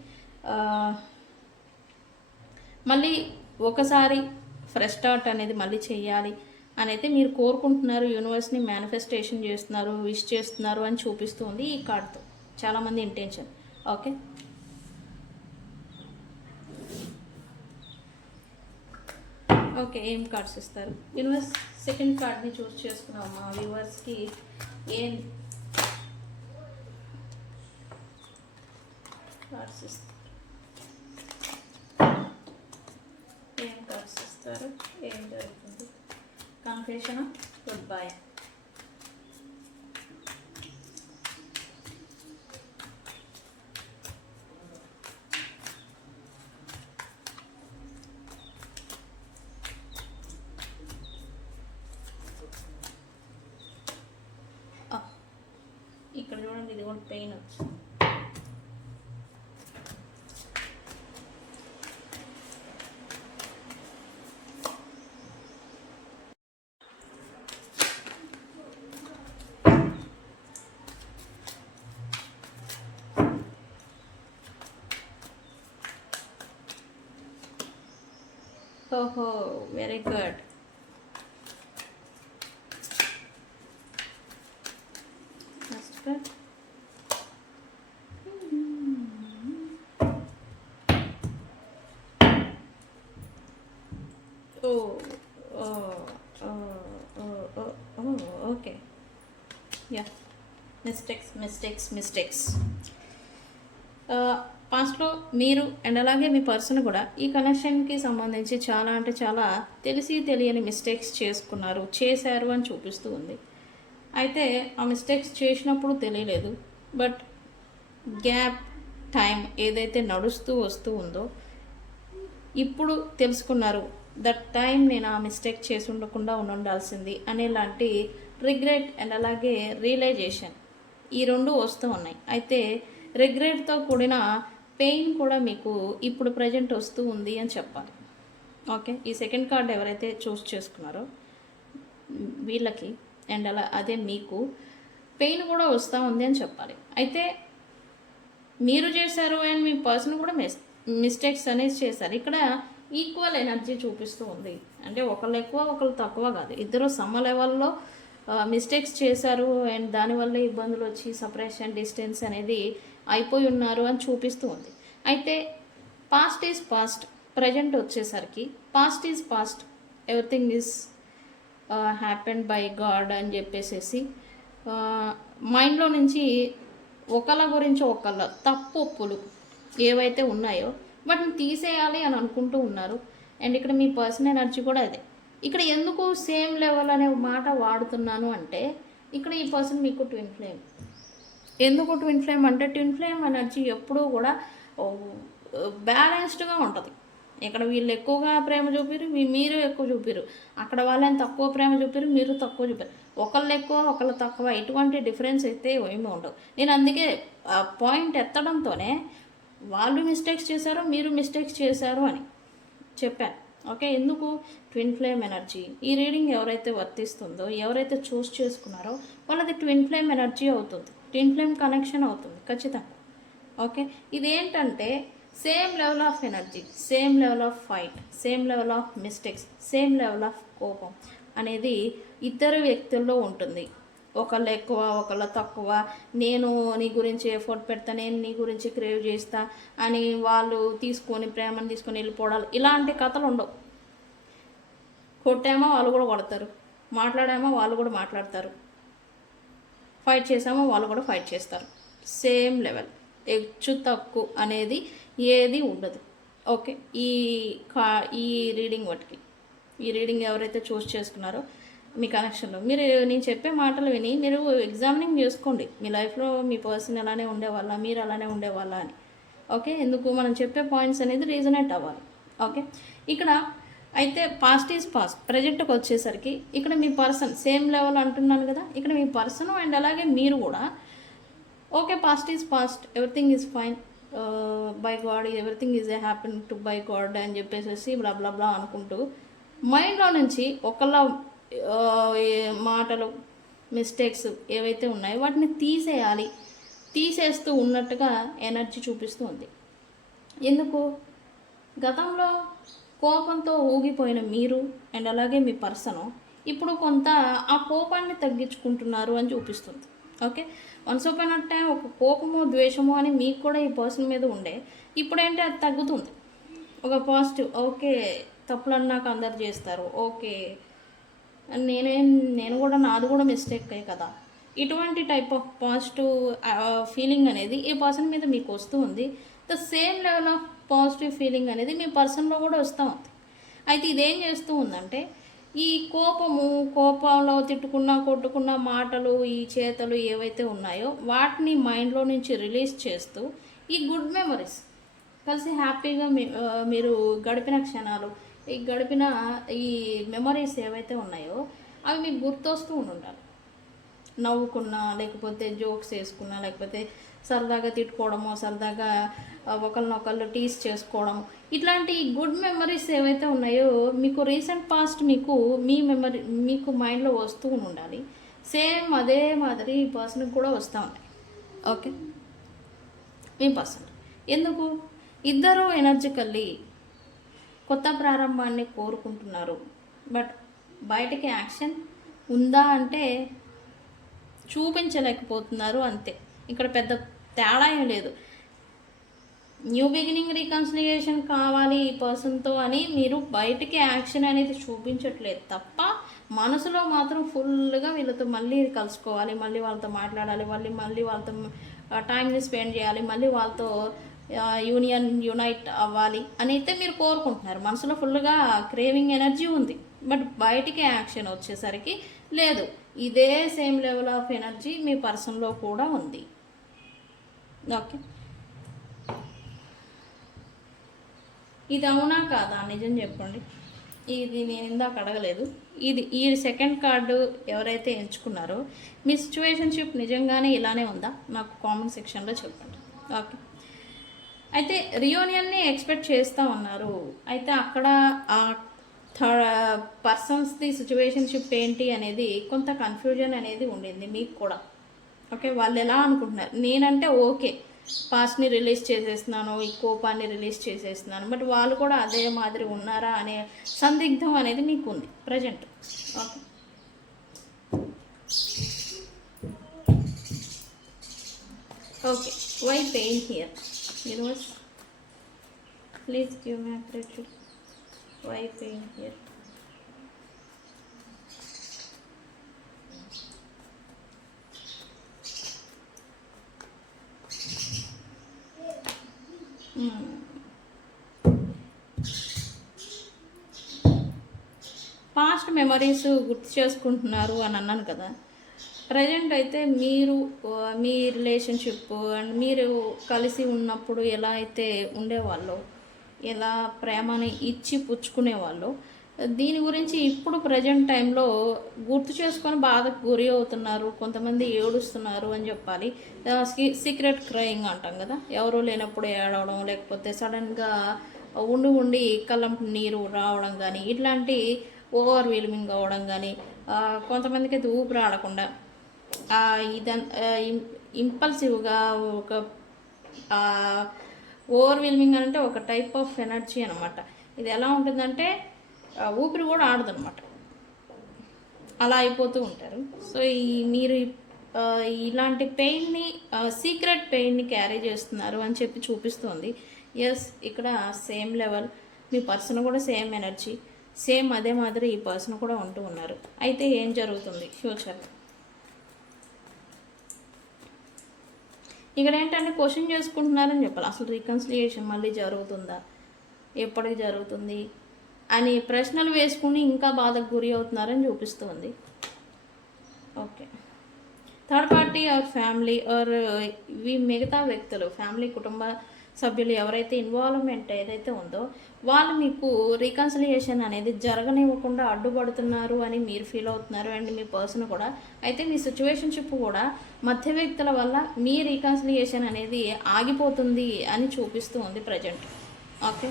మళ్ళీ ఒకసారి ఫ్రెష్ స్టార్ట్ అనేది మళ్ళీ చేయాలి అని అయితే మీరు కోరుకుంటున్నారు, యూనివర్స్ని మేనిఫెస్టేషన్ చేస్తున్నారు, విష్ చేస్తున్నారు అని చూపిస్తుంది ఈ కార్డ్తో చాలామంది ఇంటెన్షన్. ఓకే, ఓకే ఏం కార్డ్స్ ఇస్తారు యూనివర్స్? సెకండ్ కార్డ్ని చూస్ చేసుకున్నాం మా వ్యూవర్స్కి ఏం కార్డ్స్ ఇస్తారు, ఏం కార్డ్స్ ఇస్తారు, ఏం జరుగుతుంది? Confession, good bye. ఇక్కడ చూడండి, ఇది కూడా పెయిన్ వచ్చింది. ఓహో, very good. Next card. Okay, yeah, mistakes. పాస్ట్లో మీరు అండ్ అలాగే మీ పర్సన్ కూడా ఈ కనెక్షన్కి సంబంధించి చాలా అంటే చాలా తెలియని మిస్టేక్స్ చేశారు అని చూపిస్తూ ఉంది. అయితే ఆ మిస్టేక్స్ చేసినప్పుడు తెలియలేదు, బట్ గ్యాప్ టైం ఏదైతే నడుస్తూ వస్తూ ఉందో ఇప్పుడు తెలుసుకున్నారు, దట్ టైం నేను ఆ మిస్టేక్ చేసి ఉండకుండా ఉండాల్సింది అనేలాంటి రిగ్రెట్ అండ్ అలాగే రియలైజేషన్ ఈ 2 వస్తూ ఉన్నాయి. అయితే రిగ్రెట్తో కూడిన పెయిన్ కూడా మీకు ఇప్పుడు ప్రజెంట్ వస్తూ ఉంది అని చెప్పాలి. ఓకే, ఈ సెకండ్ కార్డ్ ఎవరైతే చూస్ చేసుకున్నారో వీళ్ళకి, అండ్ అదే మీకు పెయిన్ కూడా వస్తూ ఉంది అని చెప్పాలి. అయితే మీరు చేశారు అండ్ మీ పర్సన్ కూడా మిస్టేక్స్ అనేది చేశారు. ఇక్కడ ఈక్వల్ ఎనర్జీ చూపిస్తూ ఉంది. అంటే ఒకళ్ళు ఎక్కువ ఒకళ్ళు తక్కువ కాదు, ఇద్దరు సమ లెవెల్లో మిస్టేక్స్ చేశారు అండ్ దానివల్ల ఇబ్బందులు వచ్చి సపరేషన్ డిస్టెన్స్ అనేది అయిపోయి ఉన్నారు అని చూపిస్తూ ఉంది. అయితే పాస్ట్ ఈజ్ పాస్ట్, ప్రజెంట్ వచ్చేసరికి past is past, everything is happened by God అని చెప్పేసి మైండ్లో నుంచి ఒకళ్ళ గురించి ఒకళ్ళ తప్పు ఒప్పులు ఏవైతే ఉన్నాయో వాటిని తీసేయాలి అని అనుకుంటూ ఉన్నారు. అండ్ ఇక్కడ మీ పర్సనల్ ఎనర్జీ కూడా అదే. ఇక్కడ ఎందుకు సేమ్ లెవెల్ అనే మాట వాడుతున్నాను అంటే ఇక్కడ ఈ పర్సన్ మీకు ట్విన్ ఫ్లేమ్. ఎందుకు ట్విన్ ఫ్లేమ్ అంటే ట్విన్ ఫ్లేమ్ ఎనర్జీ ఎప్పుడూ కూడా బ్యాలెన్స్డ్గా ఉంటుంది. ఇక్కడ వీళ్ళు ఎక్కువగా ప్రేమ చూపిరు, మీరు ఎక్కువ చూపిరు, అక్కడ వాళ్ళని తక్కువ ప్రేమ చూపిరు, మీరు తక్కువ చూపారు, ఒకళ్ళు ఎక్కువ ఒకళ్ళు తక్కువ, ఇటువంటి డిఫరెన్స్ అయితే ఏమీ ఉండవు. నేను అందుకే పాయింట్ ఎత్తడంతోనే వాళ్ళు మిస్టేక్స్ చేశారు, మీరు మిస్టేక్స్ చేశారు అని చెప్పాను. ఓకే, ఎందుకు ట్విన్ ఫ్లేమ్ ఎనర్జీ ఈ రీడింగ్ ఎవరైతే వర్తిస్తుందో, ఎవరైతే చూస్ చేసుకున్నారో వాళ్ళది ట్విన్ ఫ్లేమ్ ఎనర్జీ అవుతుంది, ట్విన్ ఫ్లేమ్ కనెక్షన్ అవుతుంది ఖచ్చితంగా. ఓకే, ఇదేంటంటే same level of energy, same level of fight, same level of mistakes, same level of కోపం అనేది ఇద్దరు వ్యక్తుల్లో ఉంటుంది. ఒకళ్ళు ఎక్కువ ఒకళ్ళు తక్కువ, నేను నీ గురించి ఎఫర్ట్ పెడతా, నేను నీ గురించి క్రేవ్ చేస్తా అని వాళ్ళు తీసుకొని ప్రేమను తీసుకొని వెళ్ళిపోవడాలు, ఇలాంటి కథలు ఉండవు. కొట్టామో వాళ్ళు కూడా కొడతారు, మాట్లాడామో వాళ్ళు కూడా మాట్లాడతారు, ఫైట్ చేసామో వాళ్ళు కూడా ఫైట్ చేస్తారు. సేమ్ లెవెల్, హెచ్చు తక్కువ అనేది ఏది ఉండదు. ఓకే, ఈ రీడింగ్ వాటికి, ఈ రీడింగ్ ఎవరైతే చూస్ చేసుకున్నారో మీ కనెక్షన్లో మీరు నేను చెప్పే మాటలు విని మీరు ఎగ్జామినింగ్ చేసుకోండి, మీ లైఫ్లో మీ పర్సన్ అలానే ఉండేవాళ్ళ, మీరు అలానే ఉండేవాళ్ళ అని. ఓకే, ఎందుకు మనం చెప్పే పాయింట్స్ అనేది రీజనేట్ అవ్వాలి. ఓకే, ఇక్కడ అయితే పాస్ట్ ఈజ్ పాస్ట్, ప్రజెంట్కి వచ్చేసరికి ఇక్కడ మీ పర్సన్ సేమ్ లెవెల్ అంటున్నాను కదా, ఇక్కడ మీ పర్సన్ అండ్ అలాగే మీరు కూడా okay past is past, everything is fine by God, everything is a happen to buy God అని చెప్పేసి బ్లా బ్లా బ్లా అనుకుంటూ మైండ్లో నుంచి ఒకళ్ళ మాటలు మిస్టేక్స్ ఏవైతే ఉన్నాయో వాటిని తీసేయాలి, తీసేస్తూ ఉన్నట్టుగా ఎనర్జీ చూపిస్తూ ఉంది. ఎందుకు గతంలో కోపంతో ఊగిపోయిన మీరు అండ్ అలాగే మీ పర్సను ఇప్పుడు కొంత ఆ కోపాన్ని తగ్గించుకుంటున్నారు అని చూపిస్తుంది. Okay, once upon a time ఒక కోపము ద్వేషము అని మీకు కూడా ఈ పర్సన్ మీద ఉండే, ఇప్పుడేంటి అది తగ్గుతుంది. ఒక పాజిటివ్, ఓకే తప్పులు నాకు అందరు చేస్తారు, ఓకే నేను కూడా నాది కూడా మిస్టేక్ కదా, ఇటువంటి టైప్ ఆఫ్ పాజిటివ్ ఫీలింగ్ అనేది ఈ పర్సన్ మీద మీకు వస్తూ ఉంది. The same level of positive feeling అనేది మీ పర్సన్లో కూడా వస్తూ ఉంది. అయితే ఇదేం చేస్తూ ఉందంటే ఈ కోపంలో తిట్టుకున్న కొట్టుకున్న మాటలు, ఈ చేతలు ఏవైతే ఉన్నాయో వాటిని మైండ్లో నుంచి రిలీజ్ చేస్తూ ఈ గుడ్ మెమరీస్ కలిసి హ్యాపీగా మీరు గడిపిన క్షణాలు, గడిపిన ఈ మెమరీస్ ఏవైతే ఉన్నాయో అవి మీకు గుర్తొస్తూ ఉండాలి. నవ్వుకున్నా, లేకపోతే జోక్స్ వేసుకున్నా, లేకపోతే సరదాగా తిట్టుకోవడము, సరదాగా ఒకరినొకళ్ళు టీస్ చేసుకోవడం, ఇట్లాంటి గుడ్ మెమరీస్ ఏవైతే ఉన్నాయో మీకు రీసెంట్ పాస్ట్ మీకు మైండ్లో వస్తూ ఉండాలి. సేమ్ అదే మాదిరి ఈ పర్సన్కి కూడా వస్తూ ఉంటాయి. ఓకే, మీ పర్సన్ ఎందుకు ఇద్దరు ఎనర్జికల్లీ కొత్త ప్రారంభాన్ని కోరుకుంటున్నారు, బట్ బయటికి యాక్షన్ ఉందా అంటే చూపించలేకపోతున్నారు అంతే. ఇక్కడ పెద్ద తేడా ఏం లేదు. న్యూ బిగినింగ్ రీకన్సిలియేషన్ కావాలి ఈ పర్సన్తో అని మీరు బయటికి యాక్షన్ అనేది చూపించట్లేదు తప్ప మనసులో మాత్రం ఫుల్గా వీళ్ళతో మళ్ళీ కలుసుకోవాలి, మళ్ళీ వాళ్ళతో మాట్లాడాలి, మళ్ళీ వాళ్ళతో టైంని స్పెండ్ చేయాలి, మళ్ళీ వాళ్ళతో యునైట్ అవ్వాలి అని అయితే మీరు కోరుకుంటున్నారు. మనసులో ఫుల్గా క్రేవింగ్ ఎనర్జీ ఉంది, బట్ బయటికి యాక్షన్ వచ్చేసరికి లేదు. ఇదే సేమ్ లెవెల్ ఆఫ్ ఎనర్జీ మీ పర్సన్లో కూడా ఉంది. ఓకే, ఇది అవునా కాదా నిజం చెప్పండి. ఇది నేను ఇందాక అడగలేదు. ఈ సెకండ్ కార్డు ఎవరైతే ఎంచుకున్నారో మీ సిచ్యువేషన్షిప్ నిజంగానే ఇలానే ఉందా నాకు కామెంట్ సెక్షన్లో చెప్పండి. ఓకే, అయితే రియూనియన్ని ఎక్స్పెక్ట్ చేస్తూ ఉన్నారు. అయితే అక్కడ ఆ పర్సన్స్ది సిచ్యువేషన్షిప్ ఏంటి అనేది కొంత కన్ఫ్యూజన్ అనేది ఉండింది మీకు కూడా. ఓకే, వాళ్ళు ఎలా అనుకుంటున్నారు, నేనంటే ఓకే పాస్ట్ని రిలీజ్ చేసేస్తున్నాను, ఈ కోపాన్ని రిలీజ్ చేసేస్తున్నాను, బట్ వాళ్ళు కూడా అదే మాదిరి ఉన్నారా అనే సందిగ్ధం అనేది మీకు ఉంది present. Okay, okay, why pain here universe, please give me accurate why pain here. Past memories గుర్తు చేసుకుంటున్నారు అని అన్నాను కదా. ప్రజెంట్ అయితే మీరు మీ రిలేషన్షిప్ అండ్ మీరు కలిసి ఉన్నప్పుడు ఎలా అయితే ఉండేవాళ్ళో, ఎలా ప్రేమని ఇచ్చి పుచ్చుకునేవాళ్ళో, దీని గురించి ఇప్పుడు ప్రజెంట్ టైంలో గుర్తు చేసుకొని బాధకు గురి అవుతున్నారు, కొంతమంది ఏడుస్తున్నారు అని చెప్పాలి. సీక్రెట్ క్రయింగ్ అంటాం కదా, ఎవరూ లేనప్పుడు ఏడవడం, లేకపోతే సడన్గా ఉండి కళ్ళం నీరు రావడం కానీ, ఇట్లాంటి ఓవర్వెల్మింగ్ అవ్వడం కానీ, కొంతమందికి అయితే ఊపిరి ఆడకుండా ఇంపల్సివ్గా ఒక ఓవర్వెల్మింగ్ అంటే ఒక టైప్ ఆఫ్ ఎనర్జీ అనమాట. ఇది ఎలా ఉంటుందంటే ఊపిరి కూడా ఆడదనమాట, అలా అయిపోతూ ఉంటారు. సో మీరు ఇలాంటి పెయిన్ని, సీక్రెట్ పెయిన్ని క్యారీ చేస్తున్నారు అని చెప్పి చూపిస్తుంది. ఎస్, ఇక్కడ సేమ్ లెవెల్, మీ పర్సన్ కూడా సేమ్ ఎనర్జీ, సేమ్ అదే మాదిరి ఈ పర్సన్ కూడా ఉంటూ ఉన్నారు. అయితే ఏం జరుగుతుంది ఫ్యూచర్లో ఇక్కడ ఏంటంటే క్వశ్చన్ చేసుకుంటున్నారని చెప్పాలి. అసలు రీకన్సిలియేషన్ మళ్ళీ జరుగుతుందా, ఎప్పటికి జరుగుతుంది అని ప్రశ్నలు వేసుకుని ఇంకా బాధకు గురి అవుతున్నారని చూపిస్తుంది. Okay, third party or family or మిగతా వ్యక్తులు, ఫ్యామిలీ కుటుంబ సభ్యులు ఎవరైతే ఇన్వాల్వ్మెంట్ ఏదైతే ఉందో వాళ్ళు మీకు రీకన్సిలియేషన్ అనేది జరగనివ్వకుండా అడ్డుపడుతున్నారు అని మీరు ఫీల్ అవుతున్నారు, అండ్ మీ పర్సన్ కూడా. అయితే మీ సిచ్యువేషన్షిప్ కూడా మధ్య వ్యక్తుల వల్ల మీ రీకన్సిలియేషన్ అనేది ఆగిపోతుంది అని చూపిస్తూ ఉంది ప్రజెంట్. ఓకే,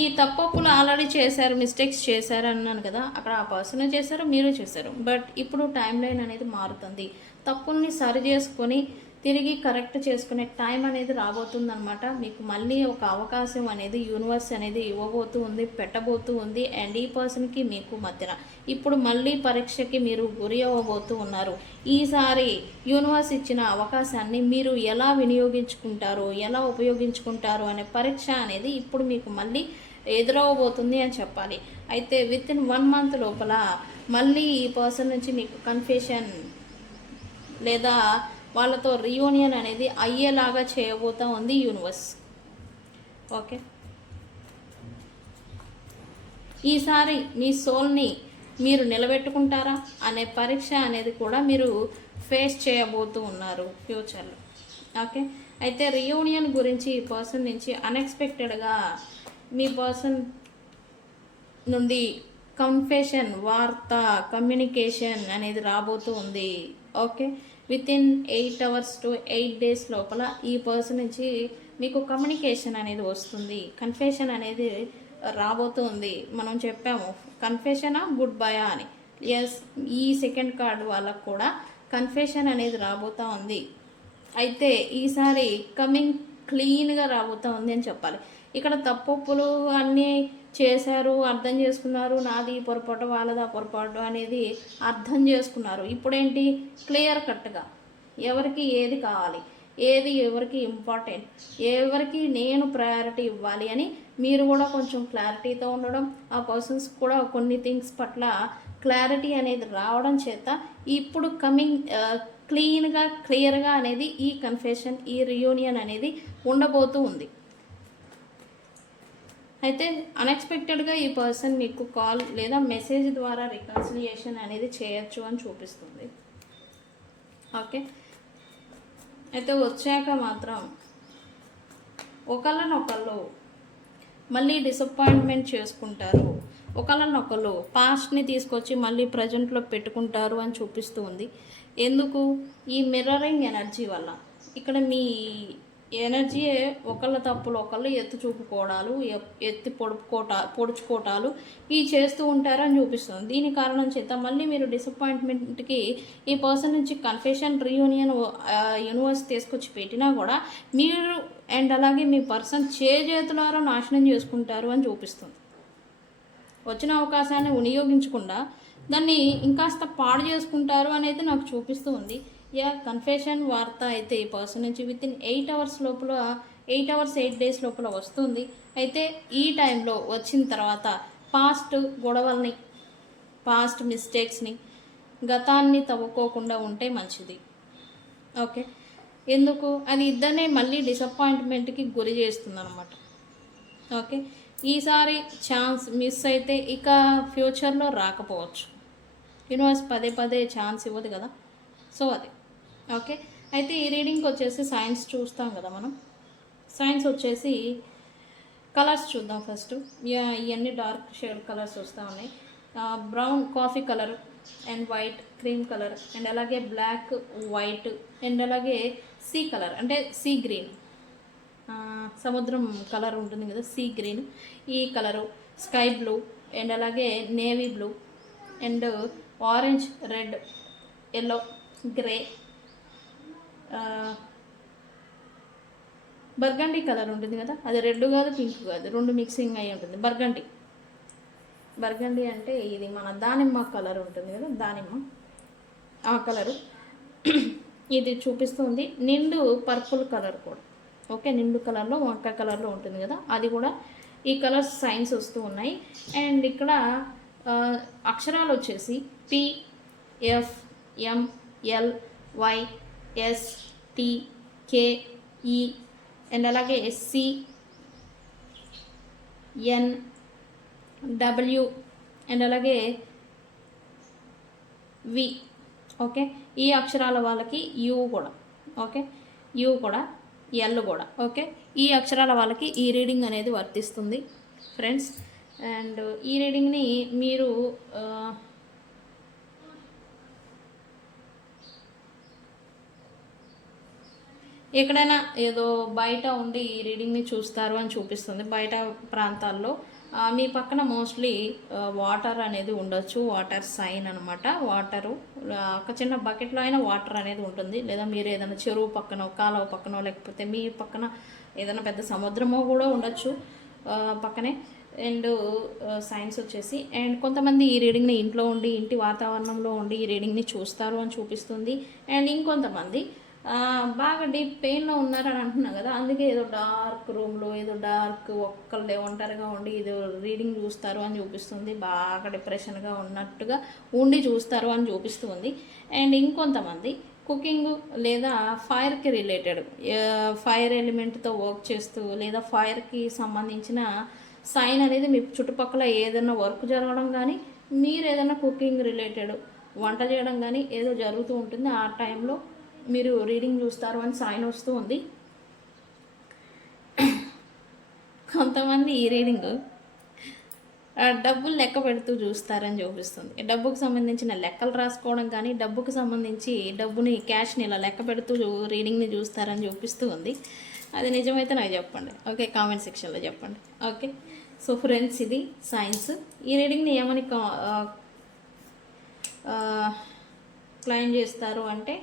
ఈ తప్పులు ఆల్రెడీ చేశారు, మిస్టేక్స్ చేశారు అన్నాను కదా, అక్కడ ఆ పర్సన్ చేశారు, మీరు చేశారు. బట్ ఇప్పుడు టైం లైన్ అనేది మారుతుంది, తప్పుల్ని సరి చేసుకొని తిరిగి కరెక్ట్ చేసుకునే టైం అనేది రాబోతుంది అనమాట. మీకు మళ్ళీ ఒక అవకాశం అనేది యూనివర్స్ అనేది ఇవ్వబోతూ ఉంది, పెట్టబోతూ ఉంది. అండ్ ఈ పర్సన్కి మీకు మధ్యన ఇప్పుడు మళ్ళీ పరీక్షకి మీరు గురి అవ్వబోతూ ఉన్నారు. ఈసారి యూనివర్స్ ఇచ్చిన అవకాశాన్ని మీరు ఎలా వినియోగించుకుంటారు, ఎలా ఉపయోగించుకుంటారు అనే పరీక్ష అనేది ఇప్పుడు మీకు మళ్ళీ ఎదురవ్వబోతుంది అని చెప్పాలి. అయితే విత్ ఇన్ 1 month లోపల మళ్ళీ ఈ పర్సన్ నుంచి మీకు కన్ఫెషన్ లేదా వాళ్ళతో రియూనియన్ అనేది అయ్యేలాగా చేయబోతూ ఉంది యూనివర్స్. ఓకే, ఈసారి మీ సోల్ని మీరు నిలబెట్టుకుంటారా అనే పరీక్ష అనేది కూడా మీరు ఫేస్ చేయబోతూ ఉన్నారు ఫ్యూచర్లో. ఓకే, అయితే రియూనియన్ గురించి ఈ పర్సన్ నుంచి అన్ఎక్స్పెక్టెడ్గా మీ పర్సన్ నుండి కన్ఫెషన్, వార్త, కమ్యూనికేషన్ అనేది రాబోతూ ఉంది. Okay, with in 8 hours to 8 days లోపల ఈ పర్సన్ నుంచి మీకు కమ్యూనికేషన్ అనేది వస్తుంది, కన్ఫెషన్ అనేది రాబోతుంది. మనం చెప్పాము కన్ఫెషనా గుడ్ బయా అని. ఎస్, ఈ సెకండ్ కార్డు వాళ్ళకు కూడా కన్ఫెషన్ అనేది రాబోతూ ఉంది. అయితే ఈసారి కమింగ్ క్లీన్గా రాబోతూ ఉంది అని చెప్పాలి. ఇక్కడ తప్పులు అన్నీ చేశారు, అర్థం చేసుకున్నారు, నాది పొరపాటు వాళ్ళది పొరపాటు అనేది అర్థం చేసుకున్నారు. ఇప్పుడేంటి క్లియర్ కట్గా ఎవరికి ఏది కావాలి, ఏది ఎవరికి ఇంపార్టెంట్, ఎవరికి నేను ప్రయారిటీ ఇవ్వాలి అని మీరు కూడా కొంచెం క్లారిటీతో ఉండడం, ఆ పర్సన్స్ కూడా కొన్ని థింగ్స్ పట్ల క్లారిటీ అనేది రావడం చేత ఇప్పుడు కమింగ్ క్లీన్గా క్లియర్గా అనేది ఈ కన్ఫెషన్, ఈ రియూనియన్ అనేది ఉండబోతూ ఉంది. అయితే అన్ఎక్స్పెక్టెడ్గా ఈ పర్సన్ మీకు కాల్ లేదా మెసేజ్ ద్వారా రికన్సిలియేషన్ అనేది చేయొచ్చు అని చూపిస్తుంది. ఓకే, అయితే వచ్చాక మాత్రం ఒకళ్ళనొకళ్ళు మళ్ళీ డిసప్పాయింట్మెంట్ చేసుకుంటారు, ఒకళ్ళనొకళ్ళు పాస్ట్ని తీసుకొచ్చి మళ్ళీ ప్రజెంట్లో పెట్టుకుంటారు అని చూపిస్తూ ఉంది. ఎందుకు? ఈ మిర్రరింగ్ ఎనర్జీ వల్ల. ఇక్కడ మీ ఎనర్జీ ఒకళ్ళ తప్పులు ఒకళ్ళు ఎత్తి చూపుకోవడాలు, ఎత్తి పొడుచుకోవటాలు ఇవి చేస్తూ ఉంటారని చూపిస్తుంది. దీని కారణం చేత మళ్ళీ మీరు డిసప్పాయింట్మెంట్కి ఈ పర్సన్ నుంచి కన్ఫెషన్ రీయూనియన్ యూనివర్స్ తీసుకొచ్చి పెట్టినా కూడా మీరు అండ్ అలాగే మీ పర్సన్ చేతులారా నాశనం చేసుకుంటారు అని చూపిస్తుంది. వచ్చిన అవకాశాన్ని వినియోగించకుండా దాన్ని ఇంకాస్త పాడు చేసుకుంటారు అనేది నాకు చూపిస్తూ ఉంది. కన్ఫెషన్ వార్త అయితే ఈ పర్సన్ నుంచి వితిన్ 8 అవర్స్ లోపల 8 డేస్ లోపల వస్తుంది. అయితే ఈ టైంలో వచ్చిన తర్వాత పాస్ట్ గొడవల్ని, పాస్ట్ మిస్టేక్స్ని, గతాన్ని తవ్వుకోకుండా ఉంటే మంచిది. ఓకే, ఎందుకు? అది ఇద్దరినే మళ్ళీ డిసప్పాయింట్మెంట్కి గురి చేస్తుంది అనమాట. ఓకే, ఈసారి ఛాన్స్ మిస్ అయితే ఇక ఫ్యూచర్లో రాకపోవచ్చు. యూనివర్స్ పదే ఛాన్స్ ఇవ్వదు కదా, సో అది ఓకే. అయితే ఈ రీడింగ్కి వచ్చేసి సైన్స్ చూస్తాం కదా మనం. సైన్స్ వచ్చేసి కలర్స్ చూద్దాం ఫస్ట్. ఇవన్నీ డార్క్ షేడ్ కలర్స్ వస్తూ ఉన్నాయి. Brown, coffee colour and white, cream colour and అలాగే బ్లాక్, వైట్ అండ్ అలాగే సీ కలర్ అంటే సీ గ్రీన్, సముద్రం కలర్ ఉంటుంది కదా, సీ గ్రీన్. ఈ కలరు స్కై బ్లూ అండ్ అలాగే navy blue and orange, red, yellow, grey, burgundy colour ఉంటుంది కదా, అది రెడ్ కాదు పింక్ కాదు, రెండు మిక్సింగ్ అయి ఉంటుంది. బర్గండీ అంటే ఇది మన దానిమ్మ కలర్ ఉంటుంది కదా, దానిమ్మ ఆ కలరు ఇది చూపిస్తుంది. నిండు పర్పుల్ కలర్ కూడా ఓకే, నిండు కలర్లో వంకాయ కలర్లో ఉంటుంది కదా, అది కూడా ఈ కలర్స్ సైన్స్ వస్తూ ఉన్నాయి. అండ్ ఇక్కడ అక్షరాలు వచ్చేసి P, F, M, L, Y, S, T, K, E and అలాగే SC, N, W అండ్ అలాగే V. ఓకే, ఈ అక్షరాల వాళ్ళకి U కూడా ఓకే, U కూడా, L కూడా ఓకే. ఈ అక్షరాల వాళ్ళకి ఈ రీడింగ్ అనేది వర్తిస్తుంది ఫ్రెండ్స్. అండ్ ఈ రీడింగ్ని మీరు ఎక్కడైనా ఏదో బయట ఉండి ఈ రీడింగ్ని చూస్తారు అని చూపిస్తుంది. బయట ప్రాంతాల్లో మీ పక్కన మోస్ట్లీ వాటర్ అనేది ఉండొచ్చు, వాటర్ సైన్ అనమాట. వాటరు ఒక చిన్న బకెట్లో అయినా వాటర్ అనేది ఉంటుంది, లేదా మీరు ఏదైనా చెరువు పక్కనో, కాలువ పక్కనో, లేకపోతే మీ పక్కన ఏదైనా పెద్ద సముద్రమో కూడా ఉండొచ్చు పక్కనే. అండ్ సైన్స్ వచ్చేసి అండ్ కొంతమంది ఈ రీడింగ్ని ఇంట్లో ఉండి, ఇంటి వాతావరణంలో ఉండి ఈ రీడింగ్ని చూస్తారు అని చూపిస్తుంది. అండ్ ఇంకొంతమంది బాగా డీప్ పెయిన్లో ఉన్నారని అంటున్నా కదా, అందుకే ఏదో డార్క్ రూమ్లో ఏదో డార్క్ ఒక్కళ్ళే ఒంటరిగా ఉండి ఏదో రీడింగ్ చూస్తారు అని చూపిస్తుంది. బాగా డిప్రెషన్గా ఉన్నట్టుగా ఉండి చూస్తారు అని చూపిస్తుంది. అండ్ ఇంకొంతమంది కుకింగ్ లేదా ఫైర్కి రిలేటెడ్, ఫైర్ ఎలిమెంట్తో వర్క్ చేస్తూ లేదా ఫైర్కి సంబంధించిన సైన్ అనేది మీ చుట్టుపక్కల ఏదైనా వర్క్ జరగడం కానీ, మీరు ఏదైనా కుకింగ్ రిలేటెడ్ వంట చేయడం కానీ ఏదో జరుగుతూ ఉంటుంది. ఆ టైంలో మీరు రీడింగ్ చూస్తారు అని సైన్ వస్తూ ఉంది. కొంతమంది ఈ రీడింగ్ డబ్బులు లెక్క పెడుతూ చూస్తారని చూపిస్తుంది. డబ్బుకు సంబంధించిన లెక్కలు రాసుకోవడం కానీ, డబ్బుకు సంబంధించి డబ్బుని, క్యాష్ని ఇలా లెక్క పెడుతూ రీడింగ్ని చూస్తారని చూపిస్తూ ఉంది. అది నిజమైతే నాకు చెప్పండి ఓకే, కామెంట్ సెక్షన్లో చెప్పండి ఓకే. సో ఫ్రెండ్స్, ఇది సైన్స్. ఈ రీడింగ్ని ఏమని క్లైమ్ చేస్తారు అంటే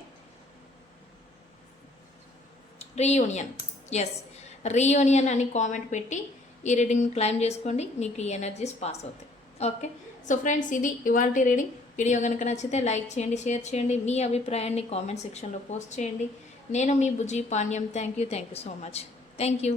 రీయూనియన్. రీయూనియన్ అని కామెంట్ పెట్టి ఈ రీడింగ్ని క్లైమ్ చేసుకోండి, మీకు ఈ ఎనర్జీస్ పాస్ అవుతాయి ఓకే. సో ఫ్రెండ్స్, ఇది ఇవాళ రీడింగ్. వీడియో కనుక నచ్చితే లైక్ చేయండి, షేర్ చేయండి, మీ అభిప్రాయాన్ని కామెంట్ సెక్షన్లో పోస్ట్ చేయండి. నేను మీ Bujji Panyam. Thank you so much. Thank you.